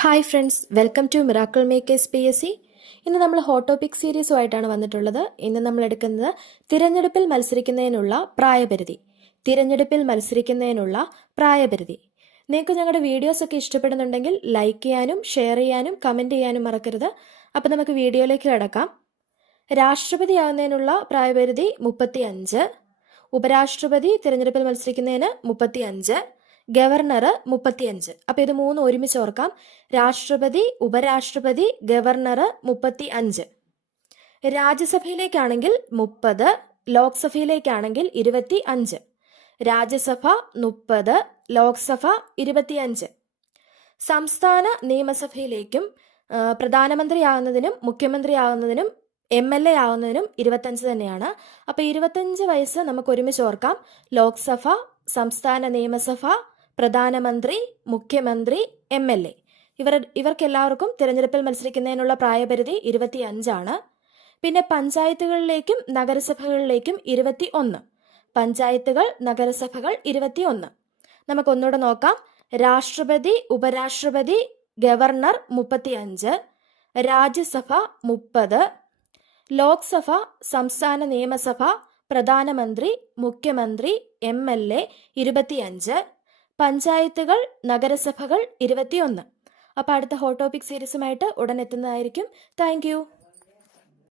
Hi friends welcome to miracle makers P S C ഇന്ന് നമ്മൾ hot topic സീരീസുമായിട്ടാണ് വന്നിട്ടുള്ളത്. ഇന്ന് നമ്മൾ എടുക്കുന്നത് തിരഞ്ഞെടുപ്പിൽ മത്സരിക്കുന്നതിനുള്ള പ്രായപരിധി. തിരഞ്ഞെടുപ്പിൽ മത്സരിക്കുന്നതിനുള്ള പ്രായപരിധി. നിങ്ങൾക്ക് ഞങ്ങളുടെ വീഡിയോസ് ഒക്കെ ഇഷ്ടപ്പെടുന്നുണ്ടെങ്കിൽ ലൈക്ക് ചെയ്യാനും ഷെയർ ചെയ്യാനും കമന്റ് ചെയ്യാനും മറക്കരുത്. അപ്പോൾ നമുക്ക് വീഡിയോയിലേക്ക് കിടക്കാം. രാഷ്ട്രപതിയാകുന്നതിനുള്ള പ്രായപരിധി മുപ്പത്തി അഞ്ച് ഉപരാഷ്ട്രപതി തിരഞ്ഞെടുപ്പിൽ മത്സരിക്കുന്നതിന് മുപ്പത്തി അഞ്ച് ഗവർണർ മുപ്പത്തിയഞ്ച്. അപ്പൊ ഇത് മൂന്ന് ഒരുമിച്ച് ഓർക്കാം. രാഷ്ട്രപതി ഉപരാഷ്ട്രപതി ഗവർണർ മുപ്പത്തി അഞ്ച് രാജ്യസഭയിലേക്കാണെങ്കിൽ മുപ്പത് ലോക്സഭയിലേക്കാണെങ്കിൽ ഇരുപത്തി അഞ്ച് രാജ്യസഭ മുപ്പത് ലോക്സഭ ഇരുപത്തിയഞ്ച്. സംസ്ഥാന നിയമസഭയിലേക്കും പ്രധാനമന്ത്രിയാകുന്നതിനും മുഖ്യമന്ത്രിയാകുന്നതിനും എം എൽ എ ആവുന്നതിനും ഇരുപത്തഞ്ച് തന്നെയാണ്. അപ്പോൾ ഇരുപത്തഞ്ച് വയസ്സ് നമുക്ക് ഒരുമിച്ച് ഓർക്കാം. ലോക്സഭ സംസ്ഥാന നിയമസഭ പ്രധാനമന്ത്രി മുഖ്യമന്ത്രി എം എൽ എ. ഇവർ ഇവർക്കെല്ലാവർക്കും തിരഞ്ഞെടുപ്പിൽ മത്സരിക്കുന്നതിനുള്ള പ്രായപരിധി ഇരുപത്തി അഞ്ചാണ് പിന്നെ പഞ്ചായത്തുകളിലേക്കും നഗരസഭകളിലേക്കും ഇരുപത്തി ഒന്ന് പഞ്ചായത്തുകൾ നഗരസഭകൾ ഇരുപത്തി ഒന്ന് നമുക്കൊന്നുകൂടെ നോക്കാം. രാഷ്ട്രപതി ഉപരാഷ്ട്രപതി ഗവർണർ മുപ്പത്തി അഞ്ച് രാജ്യസഭ മുപ്പത്. ലോക്സഭ സംസ്ഥാന നിയമസഭ പ്രധാനമന്ത്രി മുഖ്യമന്ത്രി എം എൽ എ ഇരുപത്തിയഞ്ച്. പഞ്ചായത്തുകൾ നഗരസഭകൾ ഇരുപത്തിയൊന്ന്. അപ്പോൾ അടുത്ത ഹോട്ടോപിക് സീരീസുമായിട്ട് ഉടനെത്തുന്നതായിരിക്കും താങ്ക്